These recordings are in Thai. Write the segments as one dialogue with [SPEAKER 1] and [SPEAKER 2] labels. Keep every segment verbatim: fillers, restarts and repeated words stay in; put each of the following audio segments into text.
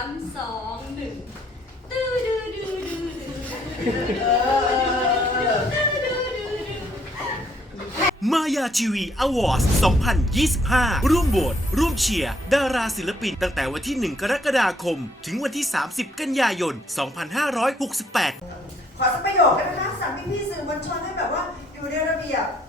[SPEAKER 1] ามสองหนึ่งตื้อดื้อดื้อดื้อดื้อ
[SPEAKER 2] มายาทีวีอวอร์ดสองพันยี่สิบห้า ร่วมโหวตร่วมเชียร์ดาราศิลปินตั้งแต่วันที่ หนึ่ง กรกฎาคม ถึงวันที่ สามสิบ กันยายน สองพันห้าร้อยหกสิบแปด
[SPEAKER 3] ขอสักประโยคได้ไหมคะสั่งพี่ๆสื่อมวลชนให้แบบว่าอยู่ในระเบียบ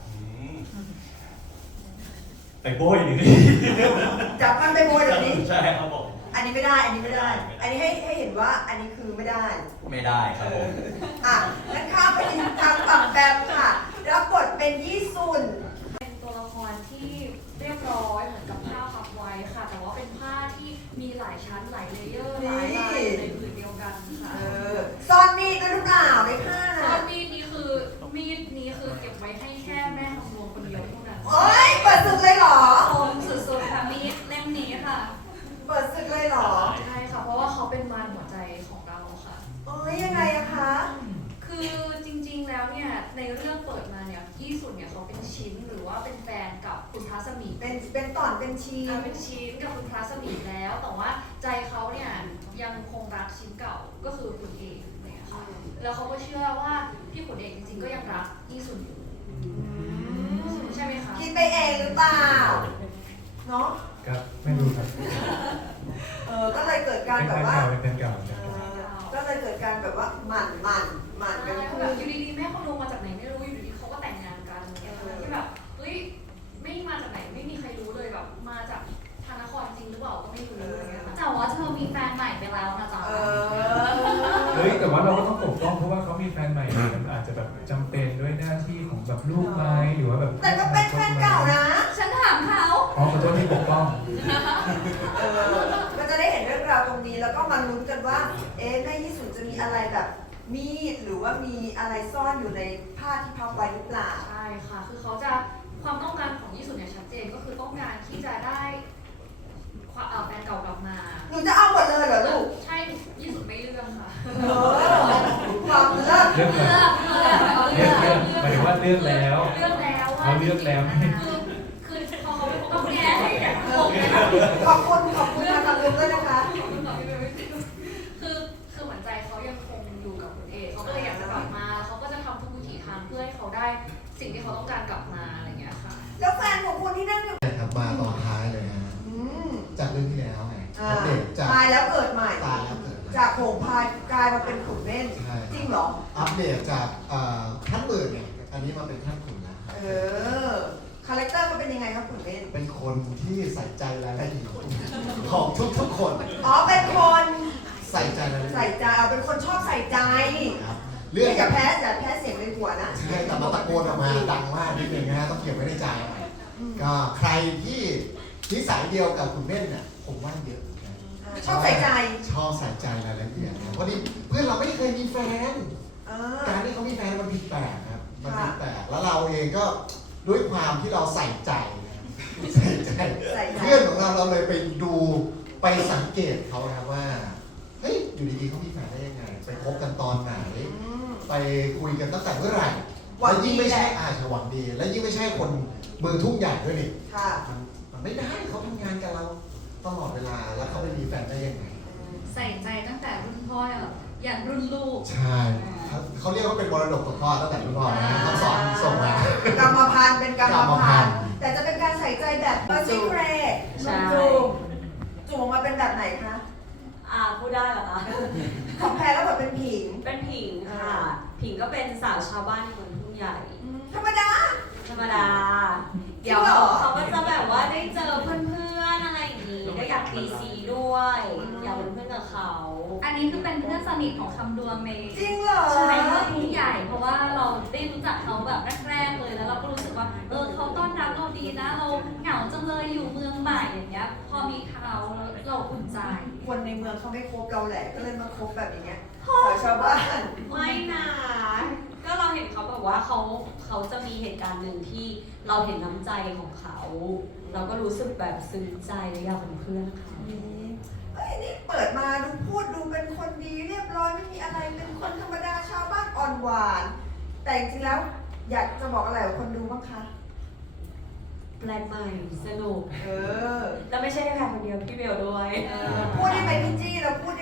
[SPEAKER 4] ไปโบยหนึ่งนี่
[SPEAKER 3] จับมันไปโมยแบบนี้
[SPEAKER 4] ใช่ครับผม
[SPEAKER 3] อันนี้ไม่ได้ อันนี้ไม่ได้ อันนี้ให้ให้เห็นว่าอันนี้คือไม่ได้
[SPEAKER 4] ไม่ได้ครับผม
[SPEAKER 3] อ่ะงั้นข้ามไปทางฝั่งแบมค่ะรับบทเป็นยี่ซุน
[SPEAKER 1] เป็นตัวละครที่เรียบร้อยเหมือนกับผ้าพับไว้ค่ะ แต่ว่าเป็นผ้าที่มีหลายชั้นหลายเลเยอร์หลายลายในผืนเดียวกันค่ะ
[SPEAKER 3] เออซ่อนมีดด้วยหรือเปล่าในผ้า
[SPEAKER 1] ตอ
[SPEAKER 3] น่ะ
[SPEAKER 1] นมีดนี้คือมีดนี้คือเก็บไว้ให้แค่แม่ทำรวงคนเดียวเท่านั้น
[SPEAKER 3] โอ๊ยเปิดศึกเลยเหรอ
[SPEAKER 1] โอมสุดๆค่ะมีดเล่มนี้ค่ะ
[SPEAKER 3] เปิดศึกเลยเหรอ
[SPEAKER 1] ใช่ค่ะเพราะว่าเขาเป็นมารหัวใจของเราค่ะ
[SPEAKER 3] โอ๊ยยังไงอะคะ
[SPEAKER 1] คือจริงๆ แล้วเนี่ยในเรื่องเปิดมาเนี่ยยี่สุนเนี่ยเขาเป็นชิ้นหรือว่าเป็นแฟนกับคุณพระสมี
[SPEAKER 3] เป็นเป็นต่อนเป็นชี
[SPEAKER 1] อ่าเป็นชิ้นกับคุณพระสมีแล้ว แต่ว่าใจเขาเนี่ยยังคงรักชิ้นเก่าก็คือคุณเอกเนี่ยค่ะแล้วเขาก็เชื่อว่าพี่ขุนเอกจริงๆ ก็ยังรักยี่สุนอยู่ใช่ไหมคะ
[SPEAKER 3] คิดไปเองหรือเปล่าเนาะ
[SPEAKER 5] ครับไม่รู้ครับ
[SPEAKER 3] เออก็เลยเกิดการ
[SPEAKER 5] เป็น
[SPEAKER 3] แบ
[SPEAKER 5] แฟ
[SPEAKER 3] บ
[SPEAKER 5] น
[SPEAKER 3] ว่า
[SPEAKER 5] เก่าเป็นแฟนเก่า
[SPEAKER 3] เออก็เลยเกิดการแบบว่าหมั่นหมั่นหมั่นกัน
[SPEAKER 1] ใช่
[SPEAKER 3] คู่
[SPEAKER 1] แบบอยู่ดีๆแม่เขาลงมาจากไหนไม่รู้อยู่ดีๆเขาก็แต่งงานกันเนี่ยค่ะที่แบบเฮ้ยไม่มาจากไหนไม่มีใครรู้เลยแบบมาจากธนครจริงหรือเปล่าก็ไม่รู้อะไรเงี้ยค่ะแต่ว่าเธอมีแฟนใหม่ไปแล้วนะจ๊ะ
[SPEAKER 3] เออ
[SPEAKER 5] เฮ้ยแต่ว่าเราก็ต้องปกป้องเพราะว่าเขามีแฟนใหม่มันอาจจะแบบจำเป็นด้วยหน้าที่ของแบบลูกไหมหรือว่าแบบ
[SPEAKER 3] แต่ก็เป็นแฟนเก่านะ
[SPEAKER 1] ฉันถามเขา
[SPEAKER 5] อ๋อขอโทษที่ปกป้อง
[SPEAKER 3] เออก็จะได้เห็นเรื่องราวตรงนี้แล้วก็มาลุ้นกันว่า เอ๊ะแม่ยี่สุนจะมีอะไรแบบมีดหรือว่ามีอะไรซ่อนอยู่ในผ้าที่พับไว้หรือเปล่า
[SPEAKER 1] ใช่ค่ะ คือเขาจะความต้องการของยี่สุนเนี่ยชัดเจนก็คือต้องการที่จะได้ความเอ่อแฟนเก่ากลับมา
[SPEAKER 3] หนูจะเอาหมดเลยเหรอลูก
[SPEAKER 1] ใช่ยี่สุนไม่เลือกค่ะ
[SPEAKER 3] เออความเลิศ
[SPEAKER 5] เลือก
[SPEAKER 1] เลื
[SPEAKER 5] แล้
[SPEAKER 1] อกเลือกเอา
[SPEAKER 5] เลื
[SPEAKER 1] เลื
[SPEAKER 5] อ
[SPEAKER 1] อก ก
[SPEAKER 5] เลือกหมายถึงว่าเลือกแล้ว
[SPEAKER 1] เลือกแล้วว่า
[SPEAKER 5] เราเลือกแล้ว
[SPEAKER 1] คือคือพอเขาไปพบกับแกให้แกงงเลยนะ
[SPEAKER 3] ขอบคุณขอบคุณทางการด้วยนะคะ
[SPEAKER 1] คือคือเหมือนใจเขายังคงอยู่กับคุณเอกเขาก็เลยอยากจะกลับมาเขาก็จะทำทุกวิถีทางเพื่อให้เขาได้สิ่งที่เขาต้องการกลับมาอะไรอย่างเงี้ยค่ะ
[SPEAKER 3] แล้วแฟนของคุณที่นั่งอยู่
[SPEAKER 6] ครับมาตอนท้ายเลยนะฮะ
[SPEAKER 3] อืม
[SPEAKER 6] จากเรื่องที่แล้วไง
[SPEAKER 3] อ่า
[SPEAKER 6] อัปเดตจาก
[SPEAKER 3] ตายแล้วเกิดใหม่
[SPEAKER 6] ตายแล้วเกิดใหม่
[SPEAKER 3] จากโหงพายกลายมาเป็นขุนเม่น
[SPEAKER 6] ใช่
[SPEAKER 3] จริงเหรอ
[SPEAKER 6] อัปเดตจากเอ่อท่านหมื่นเนี่ยอันนี้มาเป็นท่านขุนแล้วครับ
[SPEAKER 3] เออ คาแรคเตอร์เขาเป็นยังไงครับขุนเม่น
[SPEAKER 6] เป็นคนที่ใส่ใจรายละเอียดของทุกทุกๆคน
[SPEAKER 3] อ๋อ เป็นคน
[SPEAKER 6] ใส่ใจรายละเอียด
[SPEAKER 3] ใส่ใจเอาเป็นคนชอบใส่ใจ
[SPEAKER 6] ครับ
[SPEAKER 3] เรื่
[SPEAKER 6] เรื่
[SPEAKER 3] อ
[SPEAKER 6] อง ง
[SPEAKER 3] อย่าแพ้อย่าแพ้เสียงในหัวนะ
[SPEAKER 6] ใช่แต่มาตะโกนออกมาดังมากนิดนึงนะฮะต้องเก็บไว้ในใจหน่อย
[SPEAKER 3] อืม
[SPEAKER 6] ก็ใครที่นิสัยเดียวกับคุณเม่นเนี่ยผมว่าเยอะนะ
[SPEAKER 3] ชอบใส่ใจ
[SPEAKER 6] ชอบใส่ใจรายละเอียดนะเพราะนี่เพื่อนเราไม่เคยมีแฟน
[SPEAKER 3] เออ
[SPEAKER 6] การที่เขามีแฟนมันผิดแปลกครับ มัน
[SPEAKER 3] ค่ะ
[SPEAKER 6] ผิดแปลกแล้วเราเองก็ด้วยความที่เราใส่ใจนะครับใส่ใจ
[SPEAKER 3] ใส่ใจ
[SPEAKER 6] เพื่อนของเราเราเลยไปดูไปสังเกตเขาครับว่าเฮ้ยอยู่ดีๆเขามีแฟนได้ยังไง ไปคบกันตอนไหน
[SPEAKER 3] อืม
[SPEAKER 6] ไปคุยกันตั้งแต่เมื่อไหร่
[SPEAKER 3] หวัง
[SPEAKER 6] แล้วยิ่งไม่ใช่
[SPEAKER 3] ดีแหละ
[SPEAKER 6] อาชหวังดี แล้วยิ่งไม่ใช่คนมือทุ่งใหญ่ด้วยนี่
[SPEAKER 3] ค่ะ
[SPEAKER 6] มันมันไม่ได้เขาทำงานกับเราตลอดเวลาแล้วเขาไปมีแฟนได้ยังไง
[SPEAKER 1] ใส่ใจตั้งแต่รุ่นพ่อยันรุ่นลูก
[SPEAKER 6] ใช่เขาเขาเรียกว่าเป็นมรดกตกทอดตั้งแต่รุ่นพ่อนะเขาสอนส่งมา
[SPEAKER 3] กรรมพันธุ์เป็นกรรม
[SPEAKER 6] กรรมพั
[SPEAKER 3] พัน
[SPEAKER 6] นธุ์
[SPEAKER 3] ธุ์แต่จะเป็นการใส่ใจแบบบัซิเกรด
[SPEAKER 7] ใช่
[SPEAKER 3] จูบจูบออกมาเป็นแบบไหนคะ
[SPEAKER 7] อ่าพูดได้เหรอคะ
[SPEAKER 3] ของแพรแล้วแบบเป็นผิง
[SPEAKER 7] เป็นผิงค่ะ ผิงก็เป็นสาวชาวบ้านในเมืองทุ่งใหญ่
[SPEAKER 3] ธรรมดา
[SPEAKER 7] ธรรมดา
[SPEAKER 3] จริ
[SPEAKER 7] เดี๋
[SPEAKER 3] ง
[SPEAKER 7] ยว
[SPEAKER 3] เหรอ
[SPEAKER 7] เขาก็จะแบบว่าได้เจอเพื่อนๆอะไรอย่างนี้ก็อยากตีซีด้วย อยากเป็นเพื่อนกับเขา
[SPEAKER 1] อันนี้คือเป็นเพื่อนสนิทของคำดวงใน
[SPEAKER 3] จริงเหรอ
[SPEAKER 1] ใช่เมืองทุ่งใหญ่ เพราะว่าเราได้รู้จักเขาแบบแรกๆเลยแล้วเราก็รู้สึกว่าเออเขาต้อนรับเราดีนะเราเหงาจังเลยอยู่เมืองใหม่อย่างเงี้ยพอมีเขาแล้วเราอุ่นใจ
[SPEAKER 3] คนในเมืองเขาไม่คบเราแหละ ก็เลยมาคบแบบอย่างเงี้ยสาวชาวบ้าน
[SPEAKER 7] ไม่นะก็เราเห็นเขาแบบว่าเขาเขาจะมีเหตุการณ์หนึ่งที่เราเห็นน้ำใจของเขา เราก็รู้สึกแบบซึ้งใจและอยากเป็นเพื่อนเขา
[SPEAKER 3] เอ้ยนี่เปิดมาดูพูดดูเป็นคนดีเรียบร้อยไม่มีอะไรเป็นคนธรรมดาชาวบ้านอ่อนหวาน แต่จริงๆแล้วอยากจะบอกอะไรกับคนดูบ้างคะ
[SPEAKER 7] แปลกใหม่สนุก
[SPEAKER 3] เออ
[SPEAKER 7] แล้วไม่ใช่แค่ใครคนเดียวพี่เบลด้วย
[SPEAKER 3] เออพูดได้ไหมพี่จี้เราพูด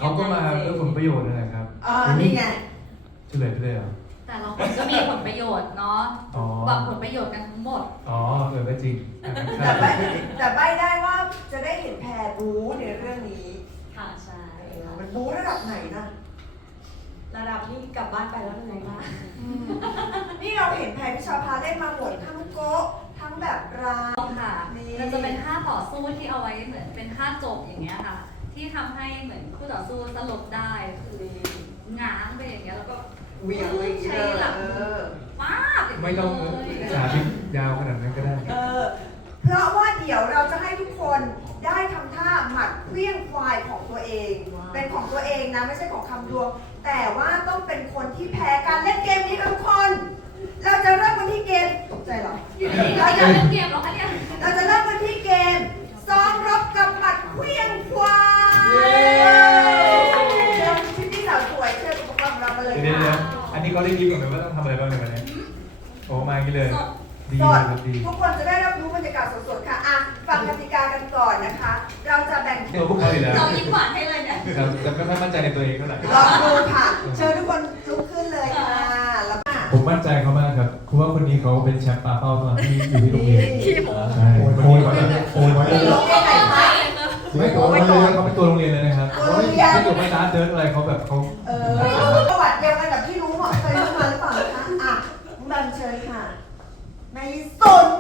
[SPEAKER 5] เขาก็มาเพื่อผลประโยชน์นั่นแหละครับ
[SPEAKER 3] อ่านี่ไง
[SPEAKER 5] เฉลยไปเลยเหรอ
[SPEAKER 1] แต่เราคนก็มีผลประโยชน์เนาะ
[SPEAKER 5] อ๋อ
[SPEAKER 1] หวังผลประโยชน์กันทั้งหมด
[SPEAKER 5] อ๋อเออก็จริงอันนั้น
[SPEAKER 3] แต่
[SPEAKER 5] ใช่
[SPEAKER 3] ใบแต่ใบได้ว่าจะได้เห็นแพรบูในเรื่องนี้
[SPEAKER 7] ค่ะใช่
[SPEAKER 3] มันบูระดับไหนนะ
[SPEAKER 7] ระดับที่กลับบ้านไปแล้วเป็นไงบ้าง
[SPEAKER 3] นี่เราเห็นแพรพิชาภาเล่นมาหมดทั้งโก๊ะทั้งแบบราม
[SPEAKER 1] ค่ะ
[SPEAKER 3] นี่
[SPEAKER 1] มันจะเป็นท่าต่อสู้ที่เอาไว้เหมือนเป็นท่าจบอย่างเงี้ยค่ะ ที่ทำให้เหมือนคู่ต่อสู้สลบได้คือง้างไปอย่างเงี้ยแล้วก็
[SPEAKER 3] เหวียงเลย
[SPEAKER 1] ใช้หลัง
[SPEAKER 3] เออ
[SPEAKER 1] ป้าบอย่าง
[SPEAKER 5] ไม่
[SPEAKER 1] เงี้ย
[SPEAKER 5] ต้อง
[SPEAKER 1] เลย
[SPEAKER 5] สาธิตยาวขนาดนั้นก็ได้
[SPEAKER 3] เออ เพราะว่าเดี๋ยวเราจะให้ทุกคนได้ทำท่าหมัดเคลี้ยงควายของตัวเอง เป็นของตัวเองนะไม่ใช่ของคำดวง แต่ว่าต้องเป็นคนที่แพ้การเล่นเกมนี้ค่ะทุกคน เราจะเริ่มกันที่เกมตกใจเหรอ
[SPEAKER 1] อยู่ดีๆเราจะเล่นเกมเหรอคะเนี่ย
[SPEAKER 3] เราจะเริ่มกันที่เกมซ้อมรบกับหมัดเคลี้ยงควายเชิญชิปปี้สาวสวยเชิญอุปกรณ์ของเรามาเลย
[SPEAKER 5] เดี๋ยว
[SPEAKER 3] ค่ะ
[SPEAKER 5] ๆอันนี้เขาได้ยินก่อนไหมว่าต้องทำอะไรบ้างในวันนี้โอ้มาอย่างนี้เลย ดี
[SPEAKER 3] ส
[SPEAKER 5] เลย
[SPEAKER 3] ด
[SPEAKER 5] ครับดี
[SPEAKER 3] ทุกคนจะได้รับรู้บรรยากาศสดๆค่ะอ่ะฟังกติกากันก่อนนะคะ เราจะแบ่ง
[SPEAKER 5] ตัวพวกเขาอยู่แล้ว
[SPEAKER 1] เรายิ้มหวานให้เลยเนี่ย
[SPEAKER 5] เราจะไม่ค่อยมั่นใจในตัวเองเท่าไหร่
[SPEAKER 3] ลองดูค่ะ เชิญทุกคนลุกขึ้นเลยค่ะแล้วก็
[SPEAKER 5] ผมมั่นใจเขามากครับเพราะว่าคนนี้เขาเป็นแชมป์ปลาเป้าตอนที่อยู่ที่โรงเรียน
[SPEAKER 1] ขี้โม
[SPEAKER 5] ใช่
[SPEAKER 6] โอ้ย
[SPEAKER 5] คน
[SPEAKER 6] โอ้
[SPEAKER 5] นี้
[SPEAKER 6] ย
[SPEAKER 5] เขา
[SPEAKER 6] ไว้
[SPEAKER 5] เป็น
[SPEAKER 6] โอ้ยไว้
[SPEAKER 3] ลงยังไงคะ
[SPEAKER 5] ไม่โอ้ไม่โอ้เขาเป็นตัวโรงเรียนเลยนะครับ
[SPEAKER 3] ตัวโรงเรียน
[SPEAKER 5] ไม่อยู่ไม่ร้านเดินอะไรเขาแบบเขา
[SPEAKER 3] เออประวัติเดียวกันกับที่รู้หมดเคยรู้มาหรือเปล่าคะอ่ะน้องแบมเชิญค่ะแม่ยิสุน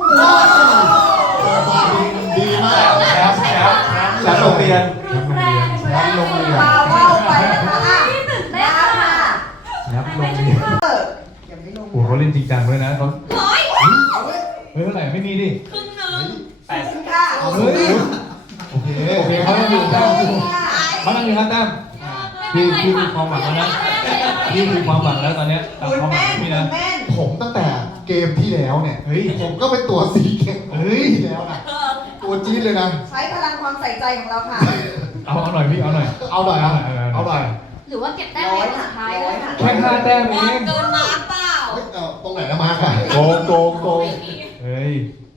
[SPEAKER 6] ดีมาก
[SPEAKER 5] แชมป์แชมป์แชมป์โรงเรียน
[SPEAKER 1] รุนแรง
[SPEAKER 6] แชมป์โรงเรียน
[SPEAKER 3] มาว่าวไปนะคะอ่ะ
[SPEAKER 1] ตื่นเต้น
[SPEAKER 3] มา
[SPEAKER 1] ค่ะ
[SPEAKER 3] ค่ะ
[SPEAKER 5] แชมป์โรงเรียน
[SPEAKER 3] เออยังไม่ลง
[SPEAKER 5] โอ้เขาเล่นจริงจังเลยนะเขา
[SPEAKER 1] ร้อย
[SPEAKER 5] เฮ้ยเท่าไหร่ไม่มีดิ
[SPEAKER 1] ครึ่งหนึ่ง
[SPEAKER 3] แปดสิบค่ะ
[SPEAKER 5] เฮ้ยโอเคโอเคเขาต้องอยู่แต้มเขาต้องอยู่แต้มพี่พี่มีความหวังแล้วนะพี่มีความหวังแล้วตอนเนี้ยตาม
[SPEAKER 3] คุณ
[SPEAKER 5] ความหวั
[SPEAKER 3] แม่
[SPEAKER 5] ง
[SPEAKER 3] น
[SPEAKER 5] พี่
[SPEAKER 3] คุ
[SPEAKER 5] นะ
[SPEAKER 3] ณแม่น
[SPEAKER 6] ผมตั้งแต่เกมที่แล้วเนี่ย
[SPEAKER 5] เฮ้ย
[SPEAKER 6] ผมก็เป็นตัวสีเกมเฮ้ยที่แล้วนะตัวจี๊ดเลยนะ
[SPEAKER 3] ใช้พลังความใส่ใจของเราค่ะ
[SPEAKER 5] เอาเอาหน่อยพี่เอาหน่อย
[SPEAKER 6] เอาหน่อยเอาหน่อยเอาหน่อย
[SPEAKER 1] หรือว่าเก็บแต้มไว้สุดท้ายเลย
[SPEAKER 5] แค่ห้าแต้มเอง
[SPEAKER 7] เกินมาเปล่า
[SPEAKER 6] เฮ้ยเอาตรงไหนนะมาค่ะโกงโกงโกง
[SPEAKER 5] เฮ้ย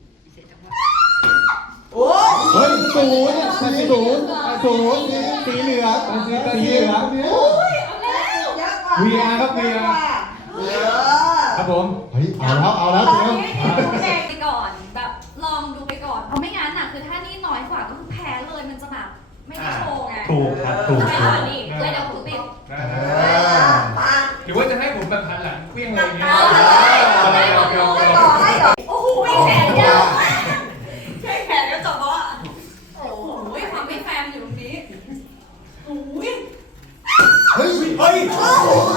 [SPEAKER 3] โอ้
[SPEAKER 6] เฮ้ยศูนย์สีศูนย์ศูนย์สีเหลืองสีเหลืองเนี่ย
[SPEAKER 3] เยอะกว่า
[SPEAKER 5] วี อาร์ ครับ วี อาร์
[SPEAKER 3] เออ
[SPEAKER 5] ครับผม
[SPEAKER 6] เฮ้ยเอาแล้วเอาแล้ว
[SPEAKER 3] ตอ
[SPEAKER 6] เดี๋
[SPEAKER 3] น
[SPEAKER 6] ยว
[SPEAKER 3] นี้
[SPEAKER 1] เด็กไปก่อนแบบลองดูไปก่อนเพราะไม่งั้นน่ะคือถ้านี่น้อยกว่าก็คือแพ้เลยมันจะแบบไม่ได้โชว์ไง
[SPEAKER 4] ถูกครับถูก
[SPEAKER 1] ไม่
[SPEAKER 4] ถู
[SPEAKER 1] ก่
[SPEAKER 4] ก
[SPEAKER 1] อนนี่เลยเดี๋ยวคุณปิด
[SPEAKER 6] เอ
[SPEAKER 3] เอ
[SPEAKER 6] อ
[SPEAKER 3] อมา
[SPEAKER 5] หรือว่าจะให้ผมแบบหันหลังเคลี้ยงอะไรอย่างเงี้ย
[SPEAKER 3] เอาเลย
[SPEAKER 5] เอาเอาเอา
[SPEAKER 3] ต่อให้เหรอ
[SPEAKER 1] โอ้โหแขนยาวมาก
[SPEAKER 7] แค่แขนก็จบแล้วอะ
[SPEAKER 1] โอ้โหความไม่แฟร์อยู่ตรงนี้โอ้ย
[SPEAKER 6] เฮ้ยเฮ้ยสี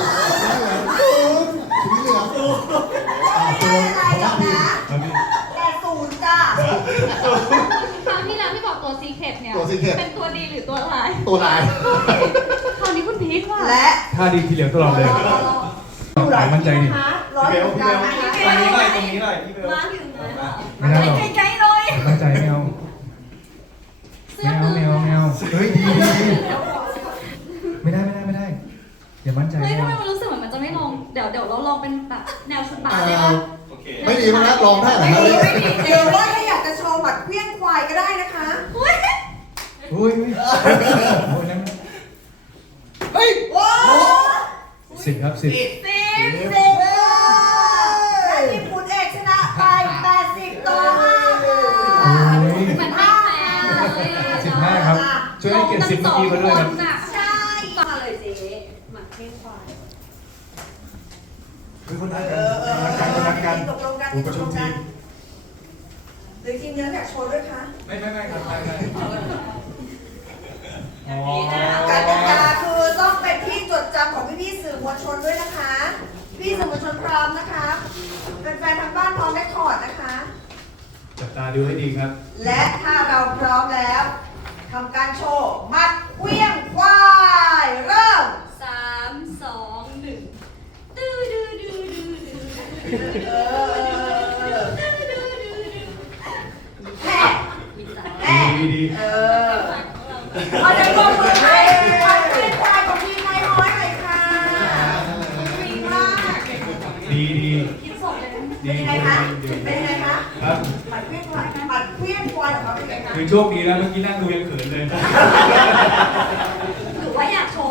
[SPEAKER 6] เหลืองตัว
[SPEAKER 3] ไม่ได้อะไรหรอกนะแต่ศูนย์จ้า
[SPEAKER 1] ครั้งที่แล้วที่บอกตัวซีเคทเนี่ย
[SPEAKER 6] ตัวสีเขียว
[SPEAKER 1] เป็นตัวดีหรือตัวร้าย
[SPEAKER 6] ตัวลาย
[SPEAKER 1] คราวนี้คุณพีทว่ะ
[SPEAKER 3] และ
[SPEAKER 5] ท่าดีทีเหลียวตลอดเลย
[SPEAKER 3] ดูหลาย
[SPEAKER 5] มั่นใจดิ
[SPEAKER 3] นะคะร้อยอยู่กลางไหน
[SPEAKER 4] ตรงนี้หน่อยตรงนี้หน่อยพี่เบล
[SPEAKER 7] มาถึงเลยอะ
[SPEAKER 5] ไม่ได้หรอก
[SPEAKER 1] ใจๆเลย
[SPEAKER 5] มั่นใจไม่เอา
[SPEAKER 1] เสื้
[SPEAKER 5] ไม่
[SPEAKER 1] อ
[SPEAKER 5] เอา
[SPEAKER 1] มือ
[SPEAKER 5] ไม่เอาไม่เอาเฮ้ยดีดีดีไม่ได้ไม่ได้ไม่ได้ อย่ามั่นใจ
[SPEAKER 1] เฮ้ย
[SPEAKER 5] ไม่
[SPEAKER 1] ทำไม
[SPEAKER 5] เอา
[SPEAKER 1] มันรู้สึกเหมือนมันจะไม่ลง เดี๋ยวเดี๋ยวเราลองเป็นแบบแนวชุดบาส
[SPEAKER 6] เอ
[SPEAKER 1] ได้
[SPEAKER 6] อ
[SPEAKER 1] ปะ
[SPEAKER 4] โอเค
[SPEAKER 6] ไม่ดีมั้งนะลองได้เหรอ
[SPEAKER 3] ไม่
[SPEAKER 6] ครับ
[SPEAKER 3] ดีไม่ดีเดี๋ยวว่าถ้าอยากจะโชว์หมัดเพี้ยงควายก็ได้นะคะ
[SPEAKER 1] อุ้ย
[SPEAKER 5] โอ้ยโอ้ยโอ้ยนั่น
[SPEAKER 6] เฮ้ย
[SPEAKER 3] โอ้
[SPEAKER 5] สิบครับสิบ
[SPEAKER 3] สิบสิบและทีมคุณเอกชนะไปแปดสิบต่อห้าค่ะ
[SPEAKER 5] โอ้ย
[SPEAKER 1] เหมือนให้แฟนเลยอะ
[SPEAKER 5] สิบห้าครับ ช่วยให้เกียรติสิบเมื่อกี้มาด้วยครับ
[SPEAKER 1] ลงทั้งสองคนน่ะ
[SPEAKER 3] ใช่
[SPEAKER 7] มาเลยเจ๊หมักเพ่งควาย
[SPEAKER 6] คือคน
[SPEAKER 3] เอ
[SPEAKER 6] นั้น
[SPEAKER 3] อเออเออ
[SPEAKER 6] รักกันรักกัน
[SPEAKER 3] ตกลงกันตกลงกันหรือทีมนี้อยากโชว์ด้วยคะ
[SPEAKER 5] ไม่ไม่ไม่ครับไม่ไม่อ๋อก
[SPEAKER 3] ติกาคือต้องเป็นที่จดจำของพี่ๆสื่อมวลชนด้วยนะคะ พี่สื่อมวลชนพร้อมนะคะเป็นแฟนทางบ้านพร้อมเรคคอร์ดนะคะ
[SPEAKER 5] จับตาดูให้ดีครับ
[SPEAKER 3] และถ้าเราพร้อมแล้วทำการโชว์มัดเวียงควาย เริ่ม
[SPEAKER 1] สามสองหนึ่งดื้อดื้อดื้อดื้อดื้อ
[SPEAKER 3] เออแพ้แพ้
[SPEAKER 5] ดีดี
[SPEAKER 3] เออเอาเดี๋ยวลงมือให้มัดเวียงควายของพี่นายฮ้อยหน่อยค่ะดีมาก
[SPEAKER 5] ดีดี
[SPEAKER 1] คิดสดเลยนะ
[SPEAKER 5] ดี
[SPEAKER 3] เป็นยังไงคะ เป็นยังไงคะ
[SPEAKER 5] ครับ
[SPEAKER 3] มัดเวียงควายมัดเวียงควายของเราเป็นยังไงคะ
[SPEAKER 5] คือโชคดีนะเมื่อกี้นั่งดูยังเขินเลย
[SPEAKER 1] หรือว่าอยากโชว์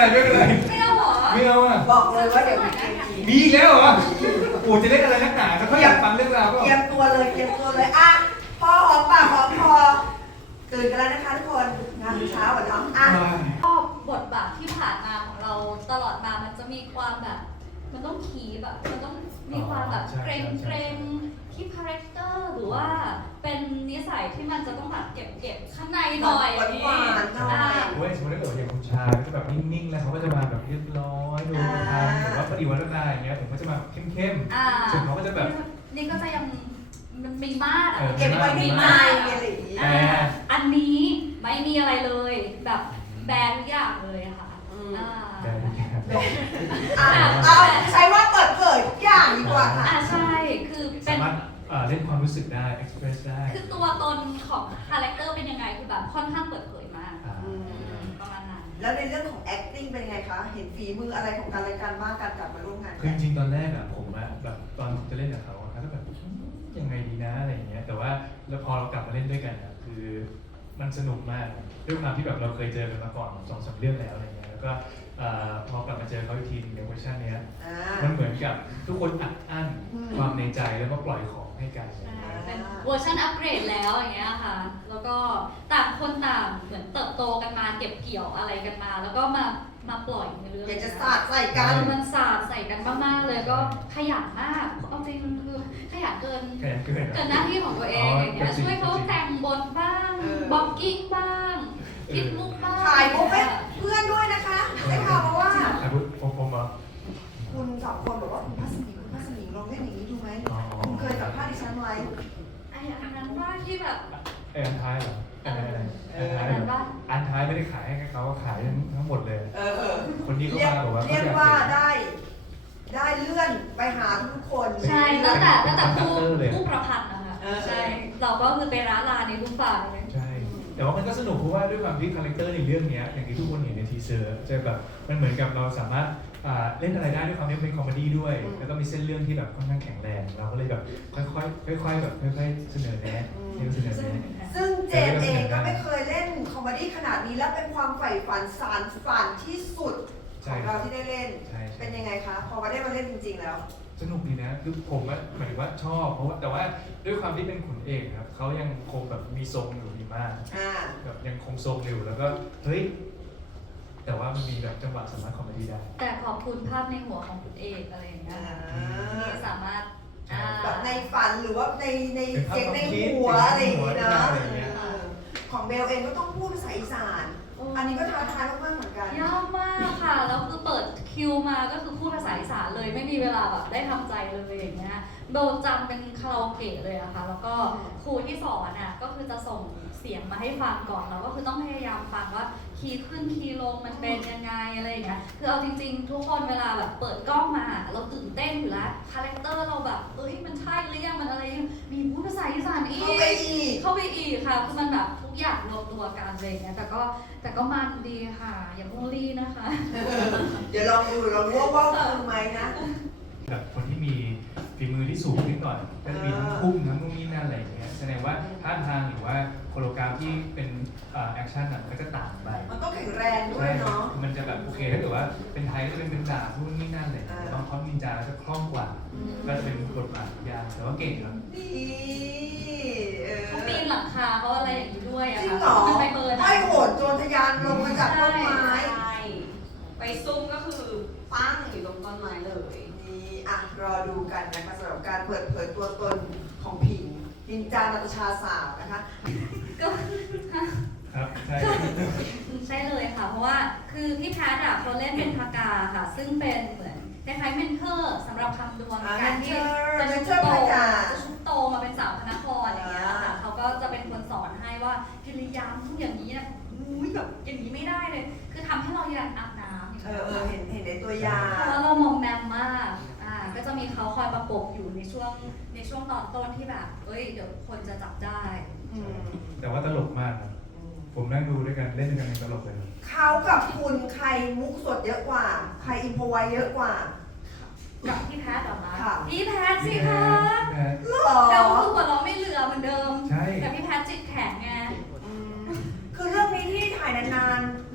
[SPEAKER 5] ไม่เป็นไร
[SPEAKER 1] ไม่เอาเหรอ
[SPEAKER 5] ไม่เอาอ่ะ
[SPEAKER 3] บอกเลยว่าเดี๋ยวมีเกมอีก
[SPEAKER 5] มีอีกแล้วเหรอโอ้จะเล่นอะไรนักหนาเขาอยากฟังเรื่องราวก็
[SPEAKER 3] เตรียมตัวเลยเตรียมตัวเลยอ่ะพอหอมปากหอมคอตื่นกันแล้วนะคะทุกคนงานเช้าวันน้องอ่ะ
[SPEAKER 1] ชอบบทบาทที่ผ่านมาของเราตลอดมามันจะมีความแบบ มันต้องคีบอะมันต้องมีความแบบเกรงเกรงคีบคาแรคเตอร์หรือว่าเป็นนิสัยที่มันจะต้องแบบเก็บเก็บข้างในหน่อย
[SPEAKER 3] หวานหวานๆหน่อย
[SPEAKER 1] อ่า
[SPEAKER 5] เว้ยสมมติถ้าเกิดอย่างคุณชาก็จะแบบนิ่งๆแล้วเขาก็จะมาแบบเรียบร้อยดูมาทำหรือว่าปฏิวัติหน้าอย่างเงี้ยผมก็จะมาเข้ม
[SPEAKER 1] อ่า
[SPEAKER 5] ๆส่วนเขาก็จะแบบ
[SPEAKER 1] นี่ก็จะยังมันมีมาก
[SPEAKER 5] เออ
[SPEAKER 3] เก็บไว้ในใจอะไรอย่างงี้
[SPEAKER 1] อ่าอันนี้ไม่มีอะไรเลย แบบแบนทุกอย่างเลยอะค่ะ
[SPEAKER 3] อืม
[SPEAKER 1] อ่า
[SPEAKER 5] แต่ทุกอย่าง
[SPEAKER 3] อ่ะเอาใช้ว่าเปิดเผยทุกอย่างดีกว่าค่ะ
[SPEAKER 1] อ่าใช่ คือเป็
[SPEAKER 5] สาน มารถเอ่อเล่นความรู้สึกได้ express ได้
[SPEAKER 1] คือตัวตนของคาแรคเตอร์เป็นยังไง คือแบบค่อนข้างเปิดเผยมาก
[SPEAKER 5] อ่า
[SPEAKER 1] อืมประมาณนั้น
[SPEAKER 3] แล้วในเรื่องของ acting เป็นไงคะ เห็นฝีมืออะไรของการรายการบ้างการกลับมาร่วมงาน
[SPEAKER 5] คือจริงๆตอนแรกอะผมอะแบบตอนจะเล่นกับเขาอะก็แบบยังไงดีนะอะไรอย่างเงี้ยแต่ว่าแล้วพอเรากลับมาเล่นด้วยกันอะคือมันสนุกมากด้วยความที่แบบเราเคยเจอกันมาก่อนสองสามเรื่องแล้วอะไรเงี้ยแล้วก็เอ่อพอกลับมาเจอเขาอีกทีในเวอร์ชันเนี้ย
[SPEAKER 3] อ่า
[SPEAKER 5] มันเหมือนกับทุกคนอัดอั้น
[SPEAKER 3] อืม
[SPEAKER 5] ความในใจแล้วก็ปล่อยของให้กัน
[SPEAKER 1] ใช่เป็นเวอร์ชันอัปเกรดแล้วอย่างเงี้ยค่ะ แล้วก็ต่างคนต่างเหมือนเติบโตกันมาเก็บเกี่ยวอะไรกันมา แล้วก็มามาปล่อยในเรื่อง
[SPEAKER 3] อยากจะสาดใส่กัน
[SPEAKER 1] มันสาดใส่กันมากๆเลยก็ขยันมากเอาจริงคือขยันเกิน
[SPEAKER 5] แค่นั้นเกิน
[SPEAKER 1] เกินหน้าที่ของตัวเองอย่างเงี้ยช่วยเขาแต่งบทบ้าง
[SPEAKER 3] เออ
[SPEAKER 1] บล็อกกิ้งบ้างคิดมุกบ้าง
[SPEAKER 3] ถ่ายมุกให้เพื่อนด้วยนะคะ ได้ข่าวมาว่า
[SPEAKER 5] อ่ะพูดผมผมเหรอ
[SPEAKER 3] คุณสองคนบอกว่าคุณพัสมีคุณพัสมีลองเล่นอย่างนี้ดูไหม
[SPEAKER 5] อ๋อ
[SPEAKER 3] คุณเคยสัมภาษณ์ดิฉันไว้
[SPEAKER 1] ไอ้อันนั้นว่าที่แบบ
[SPEAKER 5] ไอ้อันท้ายเหรออันท้ายอะไร
[SPEAKER 3] เออ
[SPEAKER 5] อันท้าย
[SPEAKER 1] อันนั้น
[SPEAKER 5] เหรอ
[SPEAKER 1] ว่า
[SPEAKER 5] อันท้ายไม่ได้ขายให้เขาขายทั้งหมดเลย
[SPEAKER 3] เออเออ
[SPEAKER 5] คนนี้เขา
[SPEAKER 3] เรียก
[SPEAKER 5] มาบอกว่า
[SPEAKER 3] เรียก
[SPEAKER 5] เขาอยาก
[SPEAKER 3] ว่า
[SPEAKER 5] เห็น
[SPEAKER 3] ได้ ได้เลื่อนไปหาทุกคน
[SPEAKER 1] ใช่ตั้งแต่ตั้งแต่ผู้
[SPEAKER 5] เออเลย
[SPEAKER 1] ผู้ประพันธ์นะคะ
[SPEAKER 3] เออ
[SPEAKER 1] ใช่เราก็คือไปร้านลาในทุกฝ่ายเลย
[SPEAKER 5] ใช่ แต่ว่ามันก็สนุกเพราะว่าด้วยความที่คาแรคเตอร์ในเรื่องเนี้ยอย่างที่ทุกคนเห็นในทีเซอร์จะแบบมันเหมือนกับเราสามารถอ่าเล่นอะไรได้ด้วยความที่เป็นคอมเมดี้ด้วย แล้วก็มีเส้นเรื่องที่แบบค่อนข้างแข็งแรง เราก็เลยแบบค่อยๆค่อยๆแบบค่อยๆเสนอแนะเรื่องเสนอแนะ
[SPEAKER 3] ซึ่งเจมส์เองก็ไม่เคยเล่นคอมเมดี้ขนาดนี้และเป็นความใฝ่ฝันสารฝันที่สุดของเราที่ได้เล่น
[SPEAKER 5] ใช่
[SPEAKER 3] เป็นยังไงคะ พอมาได้มาเล่นจริงๆแล้ว
[SPEAKER 5] สนุกดีนะคือผมว่าหมายถึงว่าชอบเพราะว่าแต่ว่าด้วยความที่เป็นขุนเอกครับเขายังคงแบบมีทรงอยู่ดีมาก
[SPEAKER 3] อ่า
[SPEAKER 5] แบบยังคงทรงอยู่แล้วก็เฮ้ยแต่ว่ามันมีแบบจังหวะสามารถคอมเมดี้ได้
[SPEAKER 1] แต่ขอบคุณภาพในหัวของคุณเอกอะไรอย่างเงี้ยค่ะที่สามารถอ่า
[SPEAKER 3] แบบในฝันหรือว่าในใน
[SPEAKER 5] เป็นภาพ
[SPEAKER 3] เสียงใน
[SPEAKER 5] ความคิด
[SPEAKER 3] หัวอะไรอย่างนี้เนาะ
[SPEAKER 5] อะไรอย่างเงี้ย
[SPEAKER 3] เออของเบลเองก็ต้องพูดภาษาอีสาน อันนี้ก็ท้าทายมากๆเหมือนกัน
[SPEAKER 1] ยากมากค่ะ แล้วคือเปิดคิวมาก็คือพูดภาษาอีสานเลย ไม่มีเวลาแบบได้ทำใจเลยอย่างเงี้ยโดนจำเป็นคาราโอเกะเลยอะค่ะ แล้วก็ครูที่สอนอะก็คือจะส่งเสียงมาให้ฟังก่อนเราก็คือต้องพยายามฟังว่าคีย์ขึ้นคีย์ลงมันเป็นยังไงอะไรอย่างเงี้ย คือเอาจริงๆ ทุกคนเวลาแบบเปิดกล้องมา เราตื่นเต้นอยู่แล้ว คาแรคเตอร์เราแบบเอ้ยมันใช่หรือยังมันอะไรยังมีพูดภาษาอีสานอีก
[SPEAKER 3] เข้าไปอีก
[SPEAKER 1] เข้าไปอีกค่ะคือมันแบบทุกอย่างรวมตัวกันอะไรอย่างเงี้ยแต่ก็แต่ก็มันดีค่ะ อย่าพุ่งรีนะคะ
[SPEAKER 3] เดี๋ยวลองดูลองรู้ว่าว่าวคือไหมนะ
[SPEAKER 5] แบบคนที่มีฝีมือที่สูงขึ้นก่อนก็จะมีทั้งพุ่งทั้งนู่นนี่นั่นอะไรอย่างเงี้ยแสดงว่าท่าทางหรือว่าโคโรกราฟที่เป็นแอคชั่นอ่ะก็จะต่างไป
[SPEAKER 3] มันต้องแข็งแรงด้วยเนาะ
[SPEAKER 5] มันจะแบบโอเคถ้าเกิดว่าเป็นไทยก็จะเป็นเป็นดาบนู่นนี่นั่นเลย
[SPEAKER 3] อ่า
[SPEAKER 5] บางคอมนินจาจะคล่องกว่า ก็จะเป็นบทบาทยากแต่ว่าเก่งครับ
[SPEAKER 3] นี่เออ
[SPEAKER 1] เขาปีนหลังคาเขาอะไรอย่างนี้ด้วยอะ
[SPEAKER 3] จริง
[SPEAKER 1] ค่ะ
[SPEAKER 3] เหรอ
[SPEAKER 1] มันไปเบิร์น
[SPEAKER 3] ไม่โหดโจรทะยานลงมาจากต้นไม้
[SPEAKER 7] ใช่ไปซุ่มก็คือปั้งอยู่ตรงต้นไม้เลย
[SPEAKER 3] นี่อ่ะรอดูกันนะคะสำหรับการเปิดเผยตัวตนของผิงนินจานาตาชาสาวนะคะ
[SPEAKER 1] ก็
[SPEAKER 5] ครับใช่
[SPEAKER 1] ใช่เลยค่ะ เพราะว่าคือพี่แพทย์อะเขาเล่นเป็นพากาค่ะ ซึ่งเป็นเหมือนคล้ายๆเมนเทอร์สำหรับคำดวงใน
[SPEAKER 3] อ่า
[SPEAKER 1] การที่
[SPEAKER 3] mentor
[SPEAKER 1] จะชุบ
[SPEAKER 3] mentor
[SPEAKER 1] โต
[SPEAKER 3] พากา
[SPEAKER 1] จะชุบโตมาเป็นสาวพระนครอย่างเงี้ยค่ะเขาก็จะเป็นคนสอนให้ว่ากิริยามทุกอย่างนี้นะอุ้ยแบบอย่างนี้ไม่ได้เลย คือทำให้เราอยากอาบน้ำอย่าง
[SPEAKER 3] เอ
[SPEAKER 1] เงี้
[SPEAKER 3] อย เออ
[SPEAKER 1] ค่ะ
[SPEAKER 3] เห็นเห็นในตัวอย่าง
[SPEAKER 1] เพราะว่าเรามองแมมมาก อ่า ก็จะมีเขาคอยประกบอยู่ในช่วงในช่วงตอนต้นที่แบบ เอ้ย เดี๋ยวคนจะจับได้
[SPEAKER 3] อืม
[SPEAKER 5] แต่ว่าตลกมากครับผมนั่งดูด้วยกันเล่นด้วยกันยังตลกเลยครับ
[SPEAKER 3] เขากับคุณใครมุกสดเยอะกว่า ใครอินโฟไวเยอะกว่า
[SPEAKER 1] กับพี่แพทย์เหรอคะ
[SPEAKER 3] ค่ะ
[SPEAKER 1] พี่แพทย์สิคะ
[SPEAKER 5] พี่แพทย์
[SPEAKER 3] หรอ
[SPEAKER 1] เราคือหัวเราะไม่เหลือเหมือนเดิม
[SPEAKER 5] ใช่
[SPEAKER 1] แต่พี่แพทย์จิตแข็งไง
[SPEAKER 3] อืมคือเรื่องนี้ที่ถ่ายนานๆ ไม่ใช่เพราะละ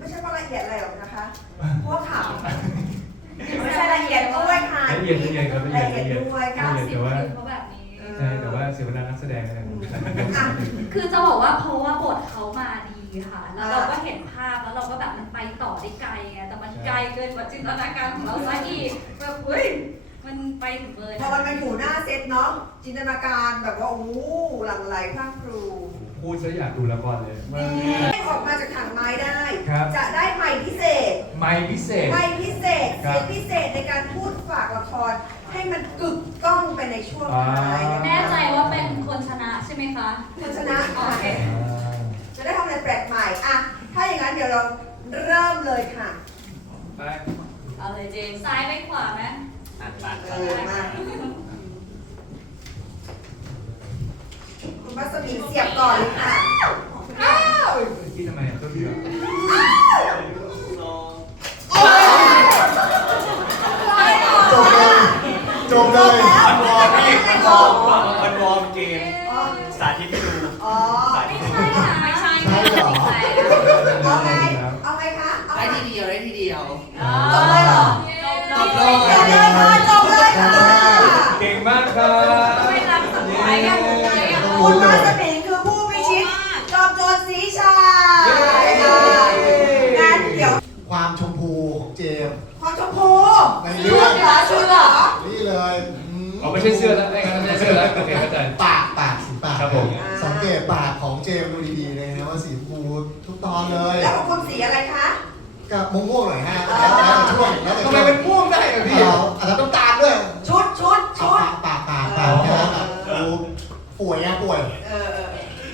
[SPEAKER 3] เอียดอะไรหรอกนะคะเพราะว่าข่าวไม่ใช่ละเอียดด้วยค่ะ
[SPEAKER 5] ละเอียดละเอียดครับละ
[SPEAKER 3] ละ
[SPEAKER 5] เอียด
[SPEAKER 3] เอีย
[SPEAKER 5] ละ
[SPEAKER 3] ด
[SPEAKER 5] เอียด
[SPEAKER 3] ด้วยค่ะ
[SPEAKER 5] ละเอียดแต่ว่า
[SPEAKER 1] เขาแบบนี้
[SPEAKER 5] ใช่แต่ว่าเสียเวลานักแสดงนะครับ
[SPEAKER 3] อ่ะ
[SPEAKER 1] คือจะบอกว่าเพราะว่าบทเขามาดีค่ะ แล้วเราก็เห็นภาพแล้วเราก็แบบมันไปต่อได้ไกลไง แต่มันไกลเกินกว่าจินตนาการของเราซะอีกแบบเฮ้ย มันไปถึงเลย
[SPEAKER 3] พอมันมาอยู่หน้าเซตเนาะจินตนาการแบบว่าโอ้โหหลั่งไหลพรั่งพรู
[SPEAKER 5] พูดซะอยากดูละครเลยว่า
[SPEAKER 3] นี่ออกมาจากถังไม้ได้
[SPEAKER 5] ครับ
[SPEAKER 3] จะได้ไมค์พิเศษ
[SPEAKER 5] ไม่พิเศษ
[SPEAKER 3] ไมค์พิเศษ
[SPEAKER 5] ครั
[SPEAKER 3] เสี
[SPEAKER 5] บ
[SPEAKER 3] ยงพิเศษในการพูดฝากละคร ให้มันกึกก้องไปในช่วงท้ายนะคะ
[SPEAKER 1] แน่ใจว่าเป็นคนชนะใช่ไหมคะ
[SPEAKER 3] คนชนะ
[SPEAKER 1] โอเค
[SPEAKER 3] จะได้ทำอะไรแปลกใหม่อะถ้าอย่างนั้นเดี๋ยวเราเริ่มเลยค่ะ
[SPEAKER 5] ไป
[SPEAKER 1] เอาเลยเจนซ้ายไปขวาไหม
[SPEAKER 3] เออมาคุณพัสมีเสียบก่อนเลยค่ะอ้าว
[SPEAKER 5] พี่ทำไมอ่ะต้องพี่แบบ
[SPEAKER 6] จบเลยจบเลย
[SPEAKER 4] มันวอร์มพี่มันวอร์มมันวอร์มเกม
[SPEAKER 3] อ๋อ
[SPEAKER 4] สาธิตให้ดู
[SPEAKER 3] อ๋อ
[SPEAKER 4] สาธิ
[SPEAKER 1] ไม่
[SPEAKER 4] ตให้
[SPEAKER 1] ใช่
[SPEAKER 4] ดู
[SPEAKER 1] ค่ะไม่ใช่
[SPEAKER 6] ใช่เหรอ
[SPEAKER 3] เอาไงเอาไงคะเอา
[SPEAKER 8] ได้
[SPEAKER 3] ไง
[SPEAKER 8] ทีเดียวได้ทีเดียว
[SPEAKER 3] จบเลยเหรอ
[SPEAKER 1] จบ
[SPEAKER 8] จ
[SPEAKER 1] เล
[SPEAKER 8] บ
[SPEAKER 1] ย
[SPEAKER 8] เลย
[SPEAKER 3] จบเลยค่ะจบเลยค่ะ
[SPEAKER 5] เก่งมากครับ
[SPEAKER 1] ไม่รับสมัยกันไงอ่ะ
[SPEAKER 3] คุณพัสมีคือผู้พิชิตจอมโจรสีชายค่ะงั้นเดี๋ยว
[SPEAKER 6] ความชมพูของเจมส์
[SPEAKER 3] ความชมพู
[SPEAKER 6] ใน
[SPEAKER 3] ชุ
[SPEAKER 6] เรื่อ
[SPEAKER 3] ด
[SPEAKER 6] ง
[SPEAKER 3] เหรอชุดเหรอ
[SPEAKER 6] นี่เลยอืม
[SPEAKER 5] เอาไม่ใช่เสื้อแล้วไม่งั้นไม่ใช่เสื้อแล้วโอเคเข้าใจ
[SPEAKER 6] ปากปากสีปาก
[SPEAKER 5] ครับผม
[SPEAKER 6] สังเกตปากของเจมส์ดูดีๆเลยนะว่าสีชมพูทุกตอนเลย
[SPEAKER 3] แล้วของคุณสีอะไรคะ
[SPEAKER 6] กับม่วงๆหน่อยฮะแล้วแต่ช่วงแล้วแต่
[SPEAKER 5] ทำ
[SPEAKER 6] ช่
[SPEAKER 5] ไม
[SPEAKER 6] วง
[SPEAKER 5] เป็นม่วงได้อะพี่
[SPEAKER 6] เราอาจจะต้องตามด้วย
[SPEAKER 3] ชุดชุดชุด
[SPEAKER 6] ปากปากปากปากนะแบบดูป่วยอะป่วย
[SPEAKER 3] เออเออ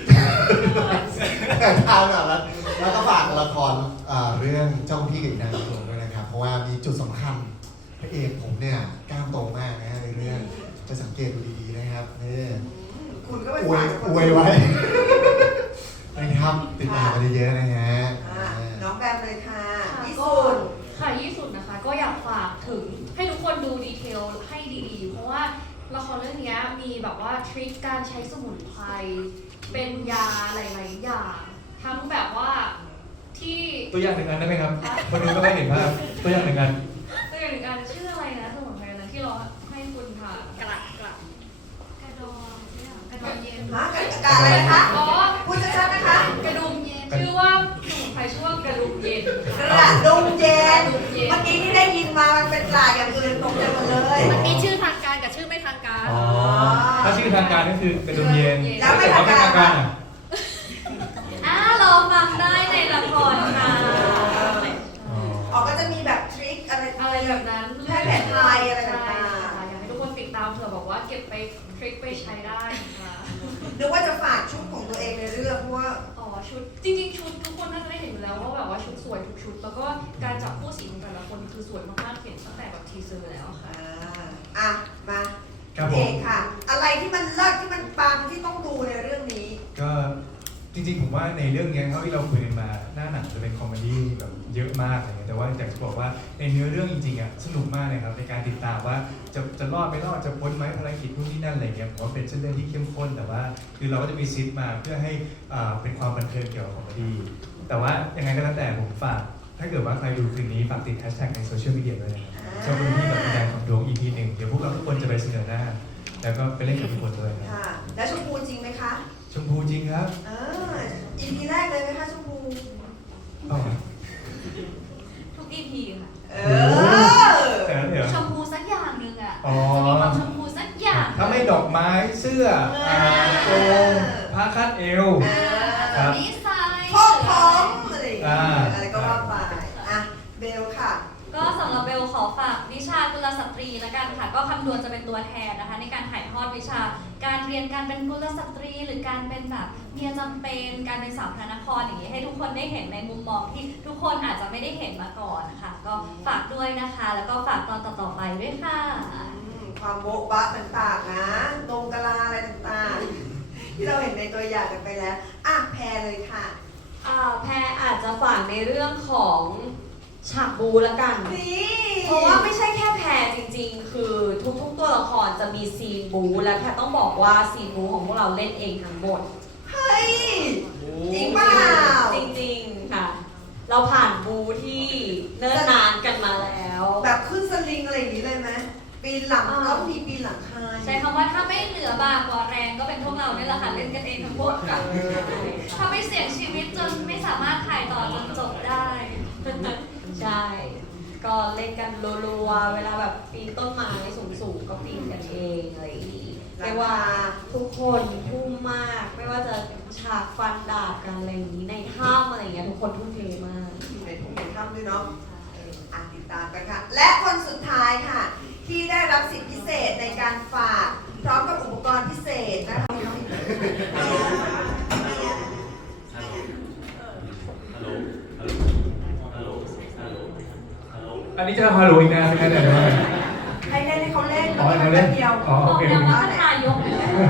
[SPEAKER 6] แต่ทางแบบนั้นแล้วก็ฝากละครอ่าเรื่องเจ้าพี่กับอีนางหลวงด้วยนะครับ เพราะว่ามีจุดสำคัญพระเอกผมเนี่ยกล้ามโตมากนะในเรื่องจะสังเกตดูดีๆนะครับนี่
[SPEAKER 3] คุณก็เป็น
[SPEAKER 6] อวย
[SPEAKER 3] ฝ่าย
[SPEAKER 6] อวยไว้นะครับติดตามกันเยอะๆนะฮะ
[SPEAKER 3] อ่าน้องแบมเลยค่ะ
[SPEAKER 1] ค่ะ
[SPEAKER 3] ที่
[SPEAKER 1] ก็
[SPEAKER 3] สุด
[SPEAKER 1] ค่ะที่สุดนะคะ ก็อยากฝากถึงให้ทุกคนดูดีเทลให้ดีๆ เพราะว่าละครเรื่องนี้มีแบบว่าทริคการใช้สมุนไพรเป็นยาหลายๆอย่างทั้งแบบว่าที่
[SPEAKER 5] ตัวอย่างหนึ่งอันได้ไหมครับคนดูก็ไม่เห็นภาพตัวอย่างหนึ่งอัน
[SPEAKER 1] ตัวอย่างหนึ่งอันชื่ออะไรนะสมุนไพรนะที่เราให้คุณทานกระลัดกระกระดองเนี่ยกระดองเย็น
[SPEAKER 3] ฮะกติกาอะไรนะคะ
[SPEAKER 1] อ๋อ
[SPEAKER 3] พูดชัดๆนะคะ
[SPEAKER 1] กระดุมเย็นชื่อว่าสมุนไพรชื่อว่ากระดุมเย็น
[SPEAKER 3] กระดุมเย็น
[SPEAKER 1] กระดุมเย็น
[SPEAKER 3] เมื่อกี้ที่ได้ยินมามันเป็นกลาอย่างอื่นตกใจหมดเลย
[SPEAKER 8] มันมีชื่อทางการกับชื่อไม่ทางการ
[SPEAKER 5] อ๋อถ้าชื่อทางการก็คือกระดุมเย็น
[SPEAKER 3] แล้วไม่
[SPEAKER 5] แต่
[SPEAKER 3] ทาง
[SPEAKER 5] ถ้า
[SPEAKER 3] การ
[SPEAKER 5] เป็นทางการอ่ะ
[SPEAKER 1] อ่าเราฟังได้ในละครค่ะ
[SPEAKER 5] อ๋อ
[SPEAKER 3] ออกก็จะมีแบบทริคอะไร
[SPEAKER 1] อะไรแบบนั้น
[SPEAKER 3] แพทย์แผนไทยอะไรต่างๆ
[SPEAKER 1] ใช่ค่ะอยากให้ทุกคนติดตามเผื่อบอกว่าเก็บไปทริคไปใช้ได้ค่ะ
[SPEAKER 3] นึกว่าจะฝากชุดของตัวเองในเรื่องเพราะว่า
[SPEAKER 1] อ๋อชุดจริงๆชุดทุกคนน่าจะได้เห็นอยู่แล้วว่าแบบว่าชุดสวยทุกชุด แล้วก็การจับคู่สีของแต่ละคนคือสวยมากๆเห็นตั้งแต่แบบทีเซอร์แล้วค่ะ
[SPEAKER 3] อ่าอ่ะมา
[SPEAKER 5] ครับผ
[SPEAKER 3] เอ
[SPEAKER 5] ม
[SPEAKER 3] กค่ะ อะไรที่มันเลิศที่มันปังที่ต้องดูในเรื่องนี้
[SPEAKER 5] ก็จริงๆผมว่าในเรื่องเนี้ยเท่าที่เราคุยกันมาหน้าหนังจะเป็นคอมเมดี้แบบเยอะมากอะไรเงี้ยแต่ว่าอยากจะบอกว่าในเนื้อเรื่องจริงๆอ่ะสนุกมากเลยครับในการติดตามว่าจะจะรอดไม่รอดจะพ้นไหมภารกิจนู่นนี่นั่นอะไรเงี้ยผมว่าเป็นเส้นเรื่องที่เข้มข้นแต่ว่าคือเราก็จะมีซิทมาเพื่อให้อ่าเป็นความบันเทิงเกี่ยวกับคอมเมดี้แต่ว่ายังไงก็แล้วแต่ผมฝากถ้าเกิดว่าใครดูคืนนี้ฝากติดแฮชแท็กในโซเชียลมีเดียด้วยนะครับเจ้าคุณพี่แบบแดงของดวง อี พี หนึ่งเดี๋ยวพวกเราทุกคนจะไปเสนอหน้า แล้วก็ไปเล่นกับทุกคนเลยครับ
[SPEAKER 3] ค่ะ แล้วชมพูจริงไหมคะ
[SPEAKER 5] ชมพูจริงครับ
[SPEAKER 3] เอออีพีแรกเลยไหมคะชมพู
[SPEAKER 5] อ๋อ
[SPEAKER 1] ทุก อี พี ค่ะ
[SPEAKER 3] เออ
[SPEAKER 5] แต่นั้นเดี๋ยว
[SPEAKER 1] ชมพูสักอย่างหนึ่งอ่ะ
[SPEAKER 5] อ๋อ
[SPEAKER 1] จะมีความชมพูสักอย่าง
[SPEAKER 5] ถ้าไม่ดอกไม้เสื้ออ่าโกงผ้าคาดเอว
[SPEAKER 3] อ่า
[SPEAKER 1] นิสัย
[SPEAKER 3] พ่อพร้อมอะไรอย่างเงี้ย
[SPEAKER 5] อ่า
[SPEAKER 3] อะไรก็ว่าไปอ่ะเบลค่ะ
[SPEAKER 1] ก็สำหรับเบลขอฝากวิชากุลสตรีละกันค่ะ ก็คำนวณจะเป็นตัวแทนนะคะ ในการถ่ายทอดวิชาการเรียนการเป็นกุลสตรี หรือการเป็นแบบเมียจำเป็นการเป็นสาวพระนครอย่างนี้ให้ทุกคนได้เห็นในมุมมองที่ทุกคนอาจจะไม่ได้เห็นมาก่อนนะคะก็ฝากด้วยนะคะ แล้วก็ฝากตอนต่อๆไปด้วยค่ะ
[SPEAKER 3] อืมความโบ๊ะบะต่างๆนะนมกะลาอะไรต่างๆ ที่เราเห็นในตัวอย่างกันไปแล้ว อ่ะแพรเลยค่ะ
[SPEAKER 7] อ่าแพรอาจจะฝากในเรื่องของฉากบูละกัน
[SPEAKER 3] นี่
[SPEAKER 7] เพราะว่าไม่ใช่แค่แพรจริงๆ คือทุกๆตัวละครจะมีซีนบูและแพรต้องบอกว่าซีนบูของพวกเราเล่นเองทั้งหมด
[SPEAKER 3] เฮ้ย จริงเปล่า
[SPEAKER 7] จริงๆ ค่ะ เราผ่านบูที่
[SPEAKER 3] แบบขึ้นสลิงอะไรอย่างนี้เลยไหมปีนหลังน้องมีปีนหลังคา
[SPEAKER 1] ใช้คำว่าถ้าไม่เหนือบากกว่าแรงก็เป็นพวกเราเนี่ยแหละค่ะเล่นกันเองทั้งหมดค่ะถ้าไม่เสี่ยงชีวิตจนไม่สามารถถ่ายต่อจนจบได้
[SPEAKER 7] ใช่ ก็เล่นกันรัวๆ เวลาแบบปีนต้นไม้สูงๆ ก็ปีนกันเองอะไรอย่างนี้เรียกว่าทุกคนทุ่มมาก ไม่ว่าจะฉากฟันดาบกันอะไรอย่างนี้ในถ้ำอะไรอย่างเงี้ยทุกคนทุ่มเทมาก
[SPEAKER 3] มีในถุงในถ้ำด้วยเนาะอ่ะติดตามกันค่ะ และคนสุดท้ายค่ะ ที่ได้รับสิทธิพิเศษในการฝากพร้อมกับอุปกรณ์พิเศษนะคะ
[SPEAKER 5] อันนี้จะฮาโลวีนนะไม่ใช่ไหม
[SPEAKER 3] ให้เล่นให้เขาเล่น
[SPEAKER 5] อ๋อ
[SPEAKER 3] แล้ว
[SPEAKER 5] เขา
[SPEAKER 3] ก็
[SPEAKER 5] เล่น
[SPEAKER 3] เดียว
[SPEAKER 5] อ๋อ
[SPEAKER 1] บ
[SPEAKER 5] โอ
[SPEAKER 1] อก
[SPEAKER 5] เค
[SPEAKER 1] แล้วว่าถ้าทายกเลยนะคะ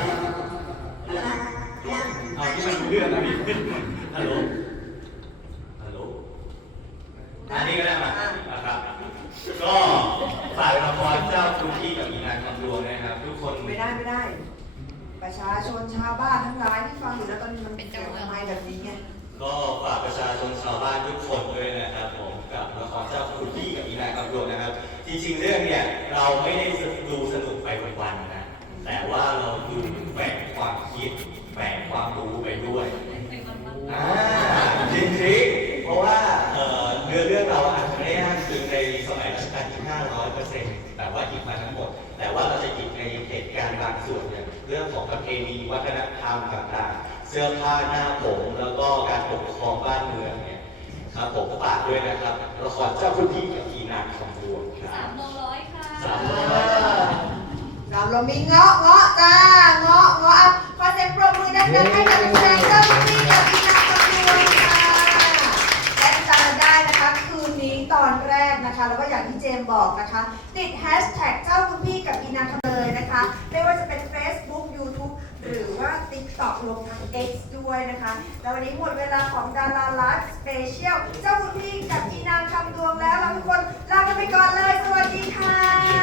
[SPEAKER 4] เอาที่มันรู้เรื่องนะพี่ฮัลโหลฮัลโหลอันนี้ก็ได้มานะครับ ก็ฝากละครเจ้าคุณพี่กับอีนางคำดวงนะครับ ทุกคน
[SPEAKER 3] ไม่ได้ไม่ได้ ประชาชนชาวบ้านทั้งหลายที่ฟังอยู่แล้วตอนนี้มันเป็นจังหวะไม่แบบนี้ไง
[SPEAKER 4] ก็ฝากประชาชนชาวบ้านทุกคนด้วยนะครับผมกับละครเจ้าคุณพี่กับอีนางคำดวงนะครับ จริงๆเรื่องเนี่ยเราไม่ได้ดูสนุกไปวันๆนะแต่ว่าเราดูแฝงความคิดแฝงความรู้ไปด้วยอ่าจริงๆเพราะว่าเอ่อเนื้อเรื่องเราอาจจะไม่ได้อ้างถึงในสมัยรัชกาลที่ห้าร้อยเปอร์เซ็นต์แต่ว่าหยิบมาทั้งหมด แต่ว่าเราจะหยิบในเหตุการณ์บางส่วนเนี่ยเรื่องของประเพณีวัฒนธรรมต่างๆ เสื้อผ้าหน้าผมแล้วก็การปกครองบ้านเมืองเนี่ยครับผมฝากด้วยนะครับละครเจ้าคุณพี่กับอีนางคำดวงครั
[SPEAKER 1] สา
[SPEAKER 4] บ
[SPEAKER 1] มโมงร้อยค่ะ
[SPEAKER 4] สามร้อย
[SPEAKER 3] สามเรามีเงาะเงาะจ้าเงาะเงาะอ่ะขอเสียงปรบมือดังๆให้กับนักแสดงเจ้าหน้าที่กับพี่นาคำดวงค่ะและจำได้นะคะคืนนี้ตอนแรกนะคะ แล้วก็อย่างที่เจมส์บอกนะคะ ติดแฮชแท็กเจ้าคุณพี่กับพี่นาคำเลยนะคะไม่ว่าจะเป็น Facebook YouTube หรือว่า TikTok รวมทั้ง X ด้วยนะคะแล้ววันนี้หมดเวลาของดาราไลฟ์สเปเชียลเจ้าคุณพี่กับพี่นางคำดวงแล้วเราทุกคนลากันไปก่อนเลยสวัสดีค่ะ